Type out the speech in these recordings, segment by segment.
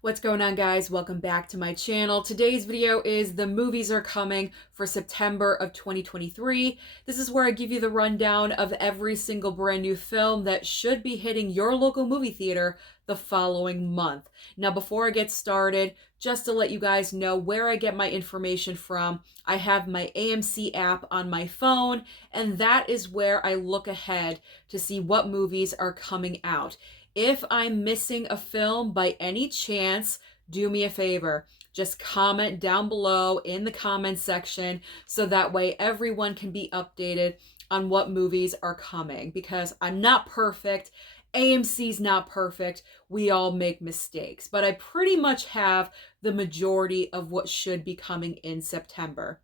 What's going on, guys? Welcome back to my channel. Today's video is the movies are coming for September of 2023. This is where I give you the rundown of every single brand new film that should be hitting your local movie theater the following month. Now, before I get started, just to let you guys know where I get my information from, I have my AMC app on my phone, and that is where I look ahead to see what movies are coming out. If I'm missing a film by any chance, do me a favor. Just comment down below in the comment section so that way everyone can be updated on what movies are coming, because I'm not perfect. AMC's not perfect. We all make mistakes, but I pretty much have the majority of what should be coming in September.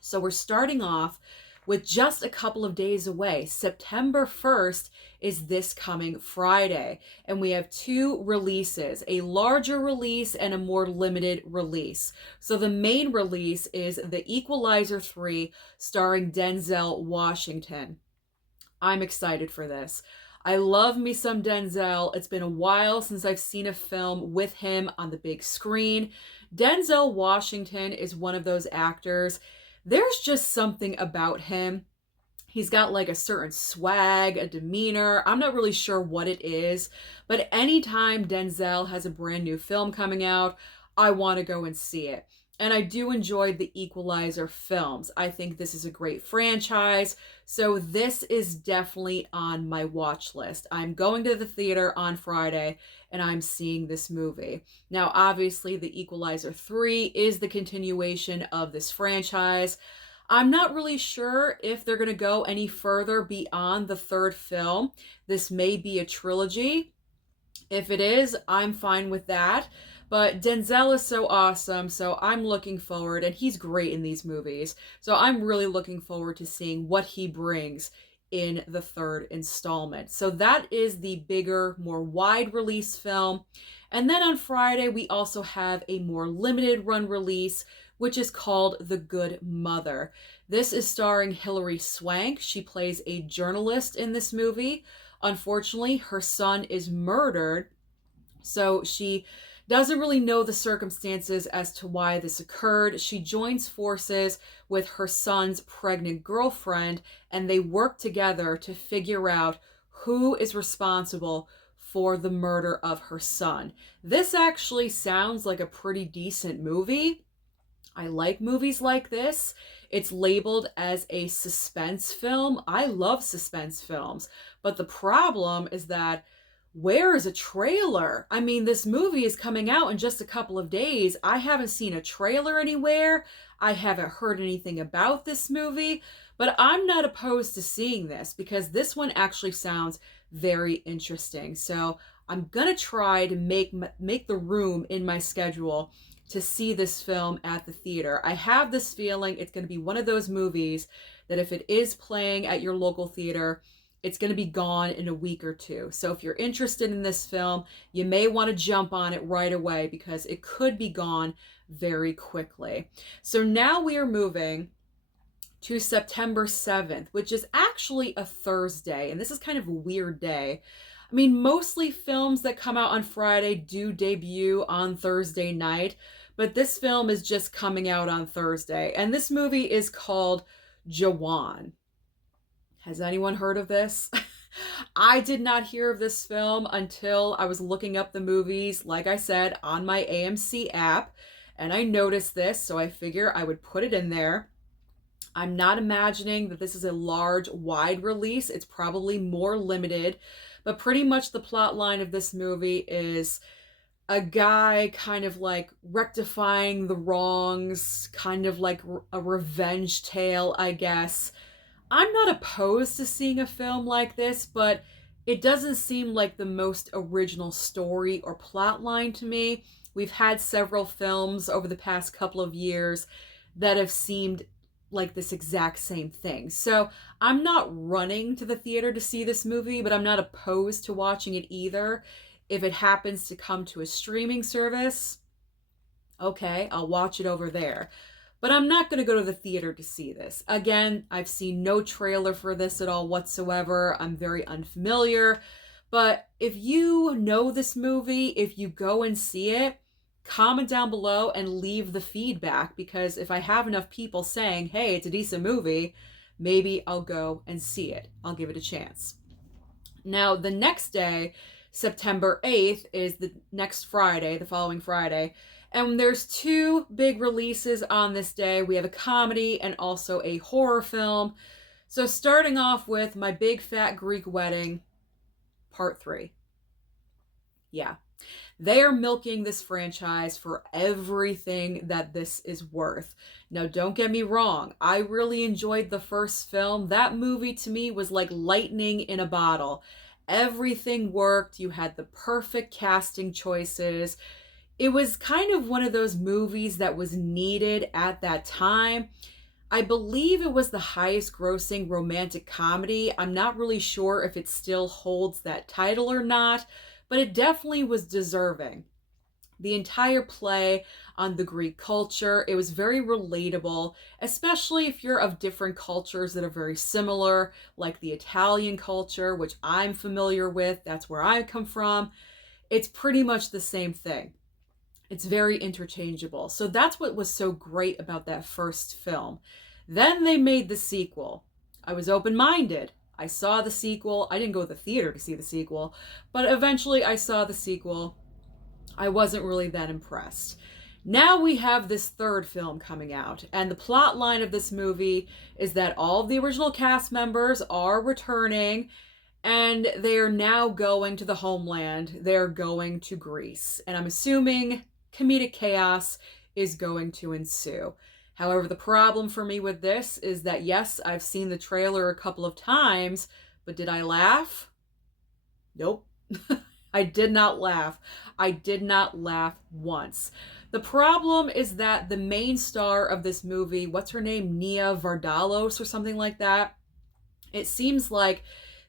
So we're starting off with just a couple of days away. September 1st is this coming Friday, and we have two releases, a larger release and a more limited release. So the main release is The Equalizer 3 starring Denzel Washington. I'm excited for this. I love me some Denzel. It's been a while since I've seen a film with him on the big screen. Denzel Washington is one of those actors. There's just something about him. He's got like a certain swag, a demeanor. I'm not really sure what it is, but anytime Denzel has a brand new film coming out, I want to go and see it. And I do enjoy the Equalizer films. I think this is a great franchise, so this is definitely on my watch list. I'm going to the theater on Friday, and I'm seeing this movie. Now, obviously, The Equalizer 3 is the continuation of this franchise. I'm not really sure if they're going to go any further beyond the third film. This may be a trilogy. If it is, I'm fine with that. But Denzel is so awesome, so I'm looking forward, and he's great in these movies. So I'm really looking forward to seeing what he brings in the third installment. So that is the bigger, more wide release film. And then on Friday, we also have a more limited run release, which is called The Good Mother. This is starring Hilary Swank. She plays a journalist in this movie. Unfortunately, her son is murdered, so she doesn't really know the circumstances as to why this occurred. She joins forces with her son's pregnant girlfriend, and they work together to figure out who is responsible for the murder of her son. This actually sounds like a pretty decent movie. I like movies like this. It's labeled as a suspense film. I love suspense films, but the problem is that where is a trailer? I mean, this movie is coming out in just a couple of days. I haven't seen a trailer anywhere. I haven't heard anything about this movie, but I'm not opposed to seeing this because this one actually sounds very interesting. So I'm gonna try to make the room in my schedule to see this film at the theater. I have this feeling it's going to be one of those movies that if it is playing at your local theater, it's going to be gone in a week or two. So if you're interested in this film, you may want to jump on it right away because it could be gone very quickly. So now we are moving to September 7th, which is actually a Thursday, and this is kind of a weird day. I mean, mostly films that come out on Friday do debut on Thursday night, but this film is just coming out on Thursday, and this movie is called Jawan. Has anyone heard of this? I did not hear of this film until I was looking up the movies, like I said, on my AMC app, and I noticed this, so I figure I would put it in there. I'm not imagining that this is a large, wide release. It's probably more limited, but pretty much the plot line of this movie is a guy kind of like rectifying the wrongs, kind of like a revenge tale, I guess. I'm not opposed to seeing a film like this, but it doesn't seem like the most original story or plot line to me. We've had several films over the past couple of years that have seemed like this exact same thing. So I'm not running to the theater to see this movie, but I'm not opposed to watching it either. If it happens to come to a streaming service, okay, I'll watch it over there. But I'm not going to go to the theater to see this. Again, I've seen no trailer for this at all whatsoever. I'm very unfamiliar. But if you know this movie, if you go and see it, comment down below and leave the feedback, because if I have enough people saying, hey, it's a decent movie, maybe I'll go and see it. I'll give it a chance. Now, the next day, September 8th, is the next Friday, the following Friday. And there's two big releases on this day. We have a comedy and also a horror film. So starting off with My Big Fat Greek Wedding, Part 3. Yeah. They are milking this franchise for everything that this is worth. Now, don't get me wrong. I really enjoyed the first film. That movie to me was like lightning in a bottle. Everything worked. You had the perfect casting choices. It was kind of one of those movies that was needed at that time. I believe it was the highest grossing romantic comedy. I'm not really sure if it still holds that title or not, but it definitely was deserving. The entire play on the Greek culture, it was very relatable, especially if you're of different cultures that are very similar, like the Italian culture, which I'm familiar with. That's where I come from. It's pretty much the same thing. It's very interchangeable. So that's what was so great about that first film. Then they made the sequel. I was open-minded. I saw the sequel. I didn't go to the theater to see the sequel, but eventually I saw the sequel. I wasn't really that impressed. Now we have this third film coming out, and the plot line of this movie is that all of the original cast members are returning, and they are now going to the homeland. They're going to Greece, and I'm assuming comedic chaos is going to ensue. However, the problem for me with this is that, yes, I've seen the trailer a couple of times, but did I laugh? Nope. I did not laugh. I did not laugh once. The problem is that the main star of this movie, what's her name? Nia Vardalos or something like that. It seems like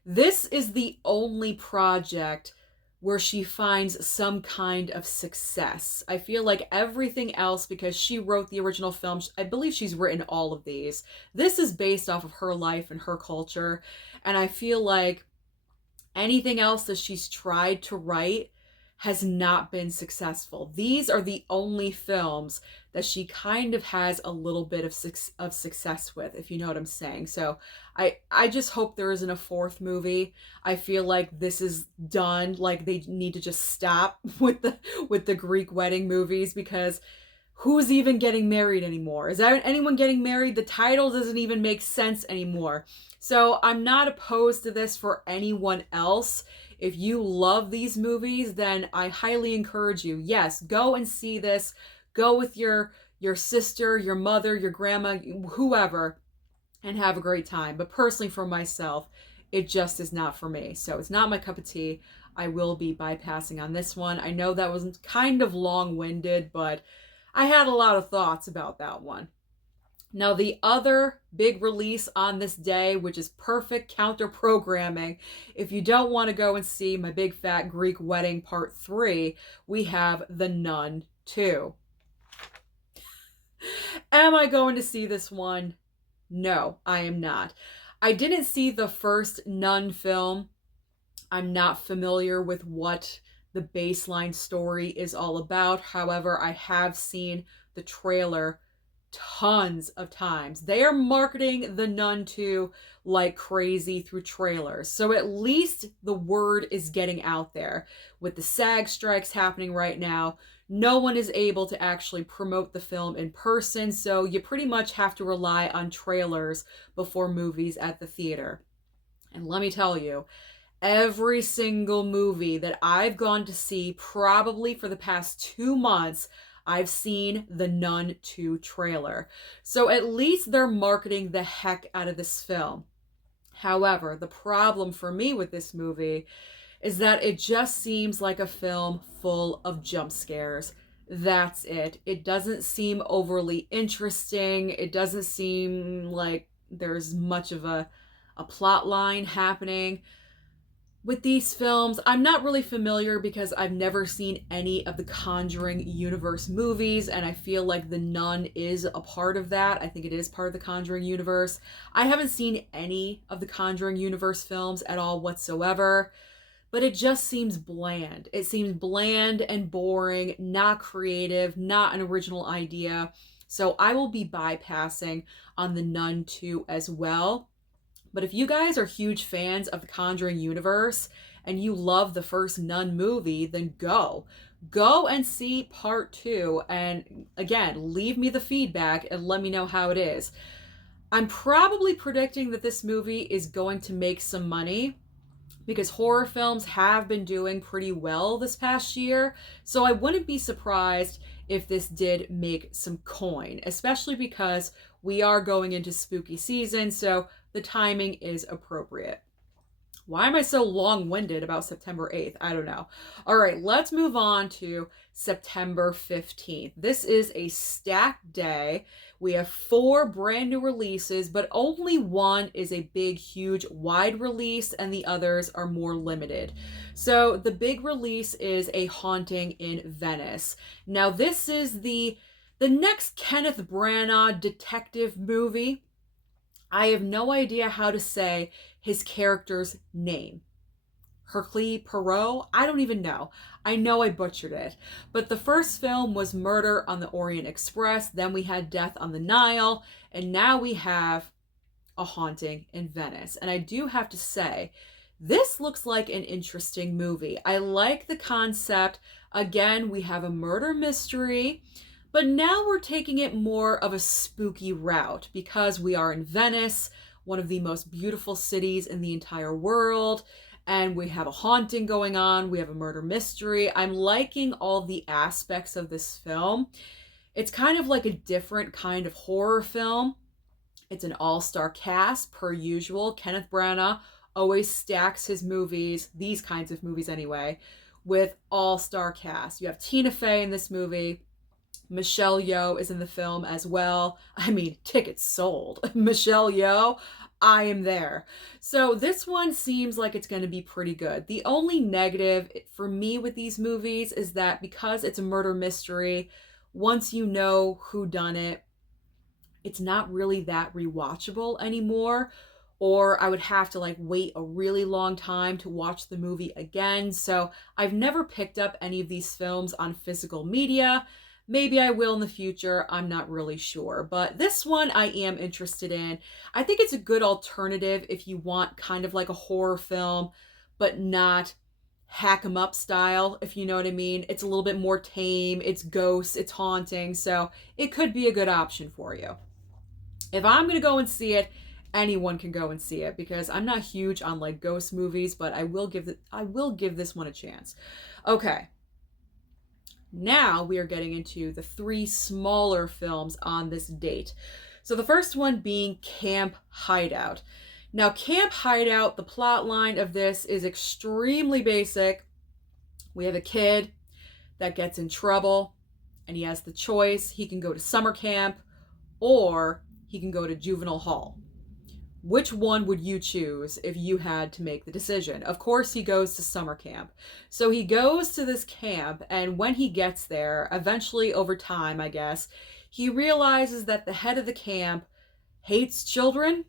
this is the only project where she finds some kind of success. I feel like everything else, because she wrote the original film, I believe she's written all of these. This is based off of her life and her culture, and I feel like anything else that she's tried to write has not been successful. These are the only films that she kind of has a little bit of success with, if you know what I'm saying. So I just hope there isn't a fourth movie. I feel like this is done. Like, they need to just stop with the Greek wedding movies, because who's even getting married anymore? Is there anyone getting married? The title doesn't even make sense anymore. So I'm not opposed to this for anyone else. If you love these movies, then I highly encourage you. Yes, go and see this. Go with your sister, your mother, your grandma, whoever, and have a great time. But personally, for myself, it just is not for me. So it's not my cup of tea. I will be bypassing on this one. I know that was kind of long-winded, but I had a lot of thoughts about that one. Now, the other big release on this day, which is perfect counter-programming, if you don't want to go and see My Big Fat Greek Wedding Part 3, we have The Nun 2. Am I going to see this one? No, I am not. I didn't see the first Nun film. I'm not familiar with what the baseline story is all about. However, I have seen the trailer tons of times. They are marketing The Nun 2 like crazy through trailers. So at least the word is getting out there. With the SAG strikes happening right now, no one is able to actually promote the film in person, so you pretty much have to rely on trailers before movies at the theater. And let me tell you, every single movie that I've gone to see, probably for the past 2 months, I've seen the Nun 2 trailer. So at least they're marketing the heck out of this film. However, the problem for me with this movie is that it just seems like a film full of jump scares. That's it. It doesn't seem overly interesting. It doesn't seem like there's much of a plot line happening. With these films, I'm not really familiar because I've never seen any of the Conjuring universe movies, and I feel like The Nun is a part of that. I think it is part of the Conjuring universe. I haven't seen any of the Conjuring universe films at all whatsoever. but it just seems bland. It seems bland and boring, not creative, not an original idea. So I will be bypassing on The Nun 2 as well. But if you guys are huge fans of the Conjuring universe and you love the first Nun movie, then go. Go and see part 2. And again, leave me the feedback and let me know how it is. I'm probably predicting that this movie is going to make some money because horror films have been doing pretty well this past year. So I wouldn't be surprised if this did make some coin, especially because we are going into spooky season, so the timing is appropriate. Why am I so long-winded about September 8th? I don't know. All right, let's move on to September 15th. This is a stacked day. We have 4 brand new releases, but only one is a big, huge, wide release, and the others are more limited. So the big release is A Haunting in Venice. Now, this is the next Kenneth Branagh detective movie. I have no idea how to say his character's name. Hercule Poirot? I don't even know. I know I butchered it. But the first film was Murder on the Orient Express, then we had Death on the Nile, and now we have A Haunting in Venice. And I do have to say, this looks like an interesting movie. I like the concept. Again, we have a murder mystery. But now we're taking it more of a spooky route because we are in Venice, one of the most beautiful cities in the entire world, and we have a haunting going on, we have a murder mystery. I'm liking all the aspects of this film. It's kind of like a different kind of horror film. It's an all-star cast, per usual. Kenneth Branagh always stacks his movies, these kinds of movies anyway, with all-star cast. You have Tina Fey in this movie. Michelle Yeoh is in the film as well. I mean, tickets sold. Michelle Yeoh, I am there. So this one seems like it's going to be pretty good. The only negative for me with these movies is that because it's a murder mystery, once you know who done it, it's not really that rewatchable anymore. Or I would have to like wait a really long time to watch the movie again. So I've never picked up any of these films on physical media. Maybe I will in the future. I'm not really sure. But this one I am interested in. I think it's a good alternative if you want kind of like a horror film, but not hack 'em up style, if you know what I mean. It's a little bit more tame. It's ghosts. It's haunting. So it could be a good option for you. If I'm going to go and see it, anyone can go and see it because I'm not huge on like ghost movies, but I will give this one a chance. Okay. Now we are getting into the 3 smaller films on this date. So the first one being Camp Hideout. Now, Camp Hideout, the plot line of this is extremely basic. We have a kid that gets in trouble and he has the choice. He can go to summer camp or he can go to juvenile hall. Which one would you choose if you had to make the decision? Of course, he goes to summer camp. So he goes to this camp, and when he gets there, eventually over time, I guess, he realizes that the head of the camp hates children.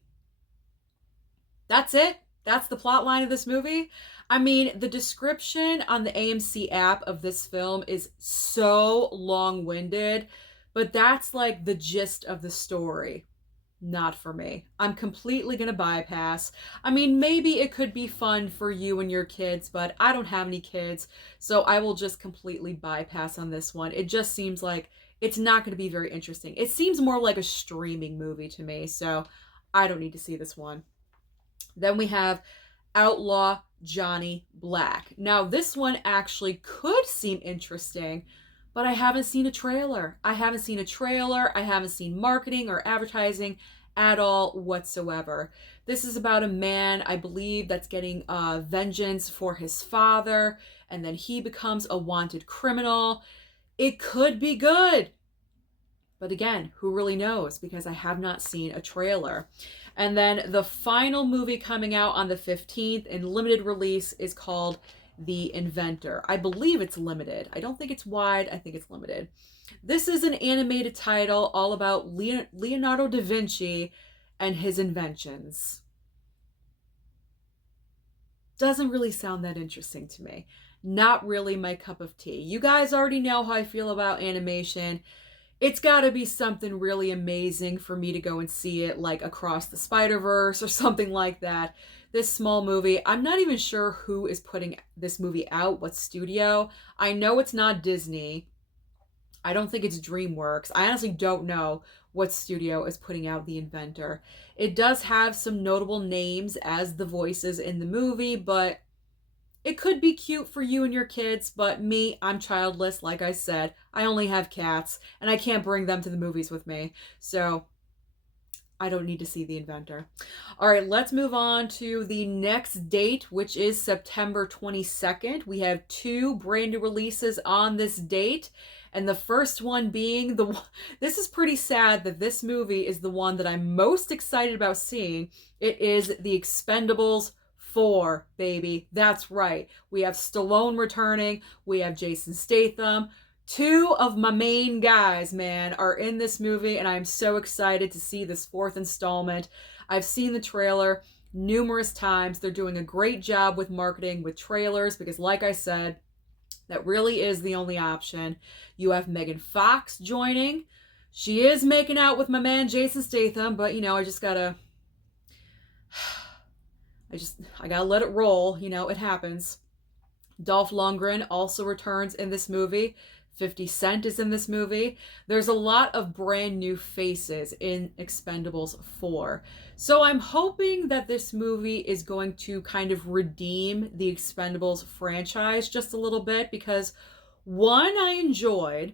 That's it. That's the plot line of this movie. I mean, the description on the AMC app of this film is so long-winded, but that's like the gist of the story. Not for me. I'm completely going to bypass. I mean, maybe it could be fun for you and your kids, but I don't have any kids, so I will just completely bypass on this one. It just seems like it's not going to be very interesting. It seems more like a streaming movie to me, so I don't need to see this one. Then we have Outlaw Johnny Black. Now, this one actually could seem interesting, but I haven't seen a trailer. I haven't seen marketing or advertising at all whatsoever. This is about a man, I believe, that's getting vengeance for his father, and then he becomes a wanted criminal. It could be good. But again, who really knows? Because I have not seen a trailer. And then the final movie coming out on the 15th in limited release is called The Inventor. I believe it's limited. I don't think it's wide. I think it's limited. This is an animated title all about Leonardo da Vinci and his inventions. doesn't really sound that interesting to me. Not really my cup of tea. You guys already know how I feel about animation. It's got to be something really amazing for me to go and see it, like Across the Spider-Verse or something like that. This small movie, I'm not even sure who is putting this movie out, what studio. I know it's not Disney. I don't think it's DreamWorks. I honestly don't know what studio is putting out The Inventor. It does have some notable names as the voices in the movie, but it could be cute for you and your kids, but me, I'm childless, like I said. I only have cats, and I can't bring them to the movies with me. So I don't need to see The Inventor. All right, let's move on to the next date, which is September 22nd. We have 2 brand new releases on this date. And the first one being this is pretty sad that this movie is the one that I'm most excited about seeing. It is The Expendables 4, baby. That's right. We have Stallone returning. We have Jason Statham. 2 of my main guys, man, are in this movie, and I'm so excited to see this 4th installment. I've seen the trailer numerous times. They're doing a great job with marketing with trailers because, like I said, that really is the only option. You have Megan Fox joining. She is making out with my man Jason Statham, but I gotta let it roll. It happens. Dolph Lundgren also returns in this movie. 50 Cent is in this movie. There's a lot of brand new faces in Expendables 4. So I'm hoping that this movie is going to kind of redeem the Expendables franchise just a little bit because 1, I enjoyed.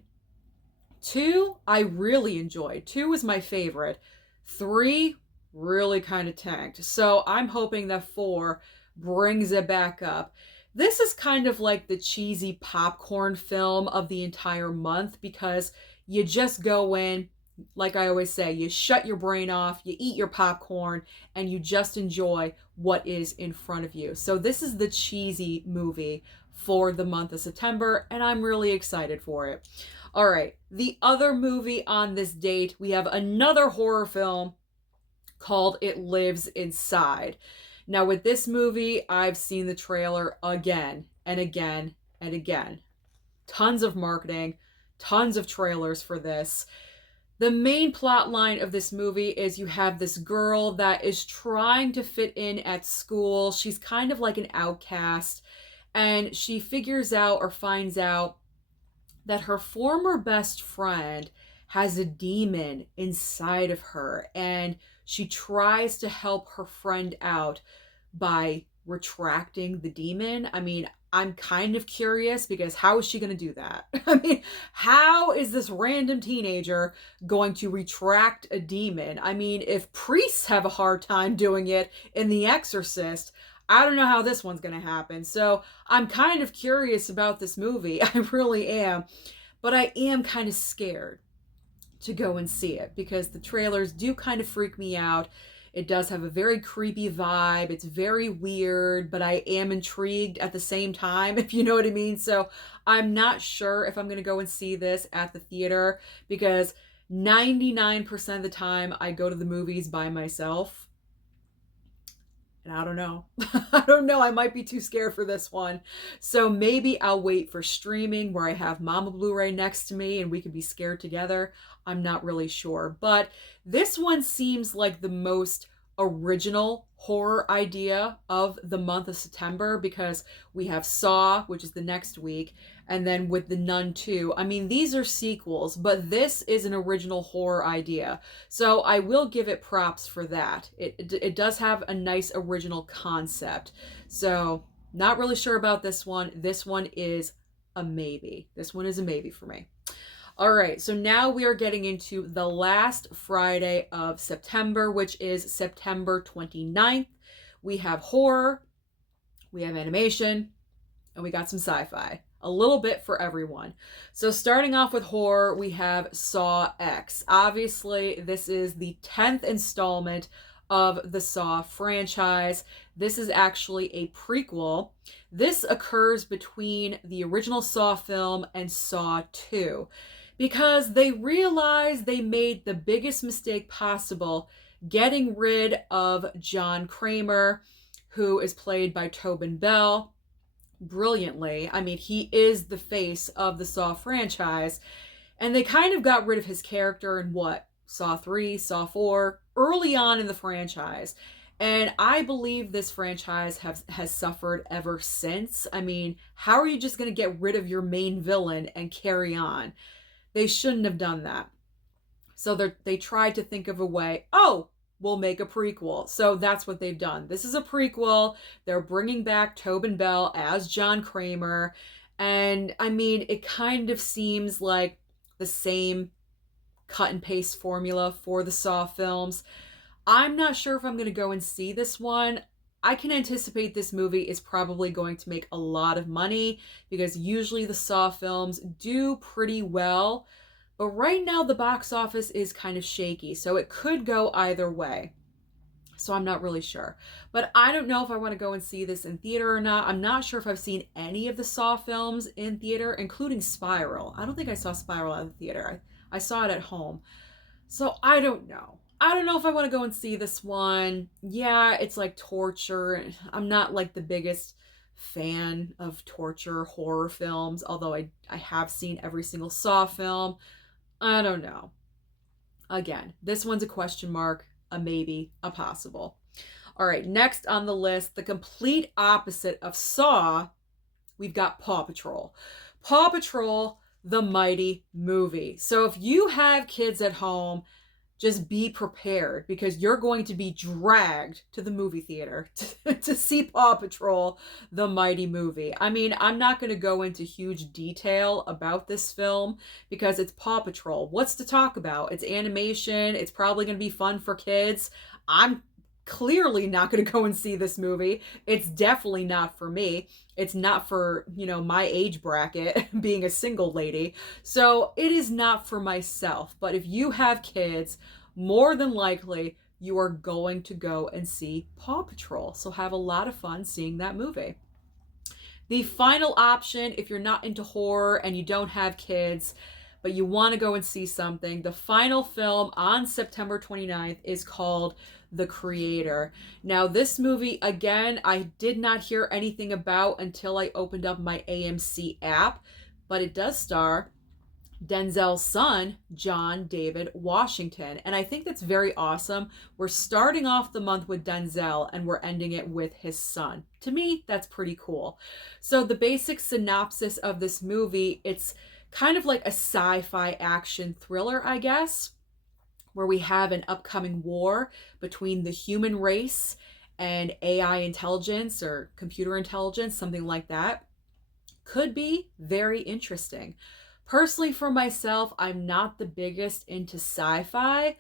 2, I really enjoyed. 2 was my favorite. 3, really kind of tanked. So I'm hoping that 4 brings it back up. This is kind of like the cheesy popcorn film of the entire month because you just go in, like I always say, you shut your brain off, you eat your popcorn, and you just enjoy what is in front of you. So this is the cheesy movie for the month of September, and I'm really excited for it. All right, the other movie on this date, we have another horror film called It Lives Inside. Now, with this movie, I've seen the trailer again and again and again. Tons of marketing, tons of trailers for this. The main plot line of this movie is you have this girl that is trying to fit in at school. She's kind of like an outcast, and she figures out or finds out that her former best friend has a demon inside of her, and she tries to help her friend out by retracting the demon. I mean, I'm kind of curious because how is she going to do that? I mean, how is this random teenager going to retract a demon? I mean, if priests have a hard time doing it in The Exorcist, I don't know how this one's going to happen. So I'm kind of curious about this movie. I really am. But I am kind of scared to go and see it because the trailers do kind of freak me out. It does have a very creepy vibe. It's very weird, but I am intrigued at the same time, if you know what I mean. So I'm not sure if I'm going to go and see this at the theater because 99% of the time I go to the movies by myself. And I don't know. I don't know. I might be too scared for this one. So maybe I'll wait for streaming where I have Mama Blu-ray next to me and we could be scared together. I'm not really sure. But this one seems like the most original horror idea of the month of September because we have Saw, which is the next week, and then with The Nun 2. I mean, these are sequels, but this is an original horror idea. So I will give it props for that. It does have a nice original concept. So not really sure about this one. This one is a maybe. This one is a maybe for me. All right, so now we are getting into the last Friday of September, which is September 29th. We have horror, we have animation, and we got some sci-fi. A little bit for everyone. So starting off with horror, we have Saw X. Obviously, this is the 10th installment of the Saw franchise. This is actually a prequel. This occurs between the original Saw film and Saw 2. Because they realized they made the biggest mistake possible getting rid of John Kramer, who is played by Tobin Bell brilliantly. I mean, he is the face of the Saw franchise, and they kind of got rid of his character in what? Saw 3, Saw 4, early on in the franchise. And I believe this franchise has suffered ever since. I mean, how are you just going to get rid of your main villain and carry on? They shouldn't have done that. So they tried to think of a way, oh, we'll make a prequel. So that's what they've done. This is a prequel. They're bringing back Tobin Bell as John Kramer. And I mean, it kind of seems like the same cut and paste formula for the Saw films. I'm not sure if I'm going to go and see this one. I can anticipate this movie is probably going to make a lot of money because usually the Saw films do pretty well. But right now the box office is kind of shaky, so it could go either way. So I'm not really sure. But I don't know if I want to go and see this in theater or not. I'm not sure if I've seen any of the Saw films in theater, including Spiral. I don't think I saw Spiral at the theater. I saw it at home. So I don't know. I don't know if I want to go and see this one. Yeah, it's like torture. I'm not like the biggest fan of torture horror films, although I have seen every single Saw film. I don't know. Again, this one's a question mark, a maybe, a possible. All right, next on the list, the complete opposite of Saw, we've got Paw Patrol. Paw Patrol The Mighty movie. So if you have kids at home, just be prepared because you're going to be dragged to the movie theater to see Paw Patrol The Mighty movie. I mean, I'm not going to go into huge detail about this film because it's Paw Patrol. What's to talk about? It's animation. It's probably going to be fun for kids. I'm clearly not going to go and see this movie. It's definitely not for me. It's not for, my age bracket, being a single lady. So it is not for myself. But if you have kids, more than likely you are going to go and see Paw Patrol. So have a lot of fun seeing that movie. The final option, if you're not into horror and you don't have kids, but you want to go and see something, the final film on September 29th is called The Creator. Now, this movie, again, I did not hear anything about until I opened up my AMC app, but it does star Denzel's son, John David Washington. And I think that's very awesome. We're starting off the month with Denzel and we're ending it with his son. To me, that's pretty cool. So the basic synopsis of this movie, it's kind of like a sci-fi action thriller, I guess, where we have an upcoming war between the human race and AI intelligence or computer intelligence, something like that. Could be very interesting. Personally, for myself, I'm not the biggest into sci-fi,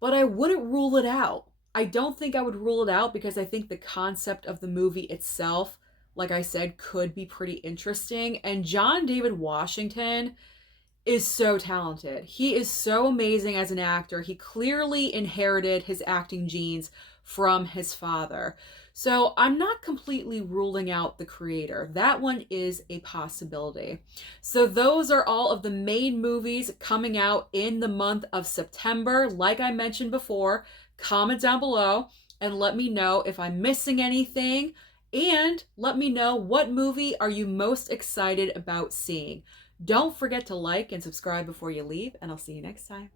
but I wouldn't rule it out. I don't think I would rule it out because I think the concept of the movie itself, like I said, could be pretty interesting. And John David Washington is so talented. He is so amazing as an actor. He clearly inherited his acting genes from his father. So I'm not completely ruling out The Creator. That one is a possibility. So those are all of the main movies coming out in the month of September. Like I mentioned before, comment down below and let me know if I'm missing anything. And let me know, what movie are you most excited about seeing? Don't forget to like and subscribe before you leave, and I'll see you next time.